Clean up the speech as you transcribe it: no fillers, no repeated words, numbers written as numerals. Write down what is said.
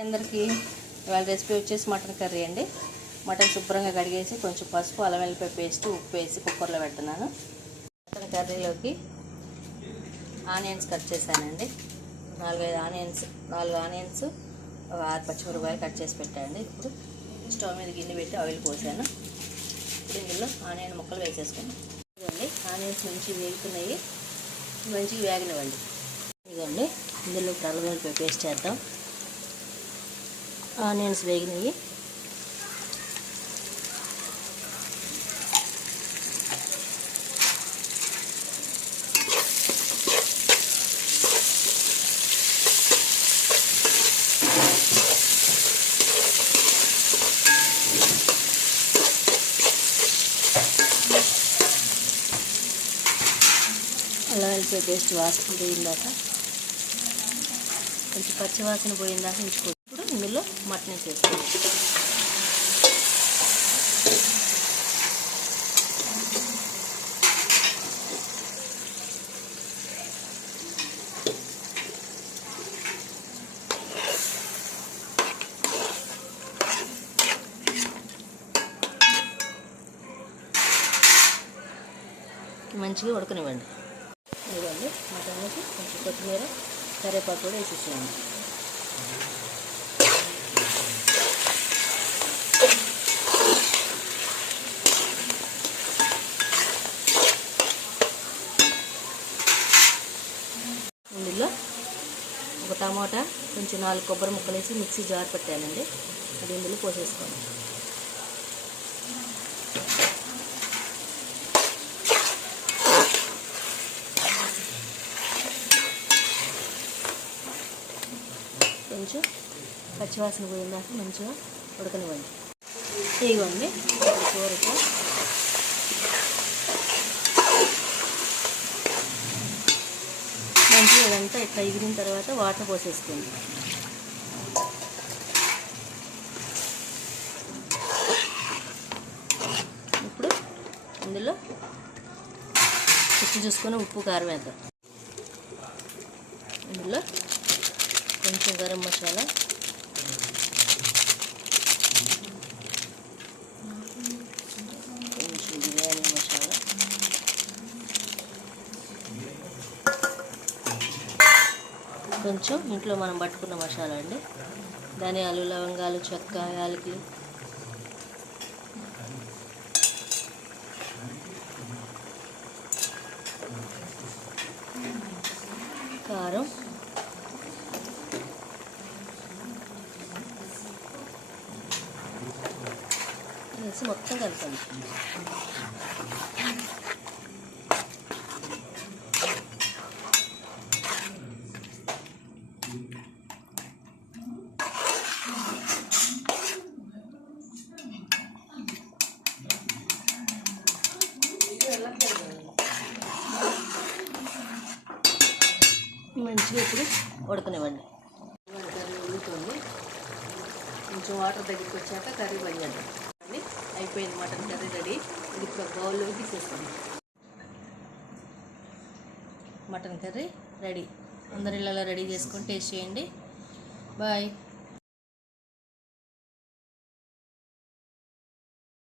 అందరికీ ఇవాళ రెసిపీ వచ్చేసి మటన్ కర్రీ అండి. మటన్ శుభ్రంగా కడిగేసి కొంచెం పసుపు, అల్లం వెల్లిపాయ పేస్ట్, ఉప్పు వేసి కుక్కర్లో పెడుతున్నాను. మటన్ కర్రీలోకి ఆనియన్స్ కట్ చేశానండి. 4 ఆనియన్స్, ఒక 6 పచ్చిమిరపకాయలు కట్ చేసి పెట్టండి. ఇప్పుడు స్టవ్ మీద గిన్నె పెట్టి ఆయిల్ పోసాను. ఇప్పుడు ఇందులో ఆనియన్ ముక్కలు వేసేసుకున్నాం. ఇదండి ఆనియన్స్ మంచిగా వేగుతున్నాయి, మంచిగా వేగనివ్వండి. ఇదండి ఇందులో ఇప్పుడు అల్లం వెల్లిపాయ పేస్ట్ చేద్దాం. ఆనియన్స్ వేగినాయి. అల్లం వెల్లిపాయ పేస్ట్ వాసన పోయిందాక, కొంచెం పచ్చి వాసన పోయిందాక ఉంచుకోవచ్చు. ఇప్పుడు ఇందులో మటన్ వేసేస్తాం. మంచిగా ఉడకనివ్వండి. ఇవ్వండి మటన్ వేసి కొంచెం కొత్తిమీర, కరివేపాకు కూడా వేసేసేయండి. ఇందులో ఒక టమాటా, కొంచెం 4 కొబ్బరి ముక్కలు వేసి మిక్సీ జార్ పెట్టానండి. అది ఇందులో పోసేసుకోండి. కొంచెం పచ్చివాసన పోయిందాక మంచిగా ఉడకనివ్వండి. ఇవ్వండి కూరకు మంచిగా ఇదంతా ఇట్లా ఎగిరిన తర్వాత వాటర్ పోసేసుకోండి. ఇప్పుడు ఇందులో రుచి చూసుకొని ఉప్పు, కారం వేద్దాం. ఇందులో కొంచెం గరం మసాలా, కొంచెం బిర్యానీ మసాలా, కొంచెం ఇంట్లో మనం పట్టుకున్న మసాలా అండి. ధనియాలు, లవంగాలు, చెక్క, యాలకులు, కారం, వేసి మొత్తం కలపండి. మంచిగా ఇప్పుడు ఉడకనివ్వండి. కర్రీ ఉడుకుతుంది. కొంచెం వాటర్ దగ్గరికి వచ్చాక కర్రీ బంద్ అయిపోయింది. Mutton curry ready. ఇది ఇప్పుడు బౌల్లోకి తీసేస్తాం. Mutton curry ready. అందరు ఇళ్ళలో రెడీ చేసుకొని టేస్ట్ చేయండి. బాయ్.